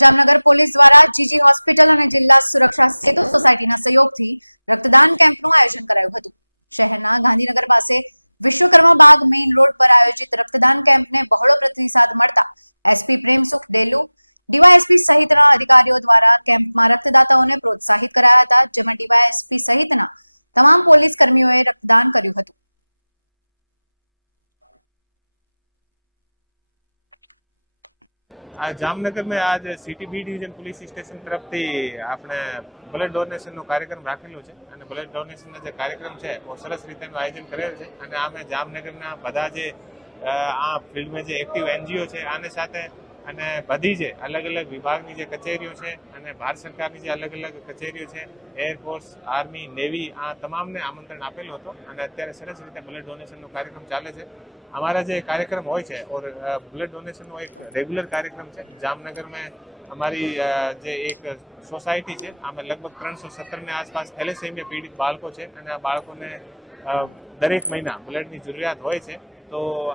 Jamnagar police દ્વારા જીજી hospital અને જિલ્લા સુરક્ષા સેતુ સોસાયટીના સહયોગથી રક્તદાન કેમ્પનું આયોજન કરાયું હતું। શહેરના ગાંધીનગર પાસે વિશ્વકર્મા બાગ મેઇન રોડ પર આયોજિત રક્તદાન કેમ્પને બહોળો પ્રતિસાદ મળતા એસપી પ્રેમસુખ ડેલુ, ડીવાયએસપી સહિતના અધિકારીઓ દ્વારા કેમ્પમાં રક્તદાતાઓને પ્રોત્સાહિત કરાયા હતા, જેમાં ડીવાયએસપી સહિતના તમામ પોલીસ કર્મીઓએ રક્તદાન કર્યું હતું। आज जामनगर में आज city B division police station तरफથી આપણે બ્લડ ડોનેશનનો કાર્યક્રમ રાખેલો છે અને બ્લડ ડોનેશનનો જે કાર્યક્રમ છે એ સરસ રીતેનું આયોજન કરેલ છે અને આમે જામનગરના બધા જે આ ફિલ્ડમાં જે એક્ટિવ એનજીઓ છે આને સાથે અને બધી જે અલગ અલગ વિભાગની જે કચેરીઓ છે અને ભારત સરકારની જે અલગ અલગ કચેરીઓ છે, એરફોર્સ, આર્મી, નેવી, આ તમામને આમંત્રણ આપેલું હતું અને અત્યારે સરસ રીતે બ્લડ ડોનેશનનો કાર્યક્રમ ચાલે છે। हमारा जो कार्यक्रम हो और ब्लड डोनेशन एक रेगुलर कार्यक्रम है। जामनगर में हमारी जो एक सोसायटी है आम लगभग 317 ने आसपास थैलेसेमिया पीड़ित बाळको है और आ बाळकोने दरेक महीना ब्लड की जरूरियात होय छे। तो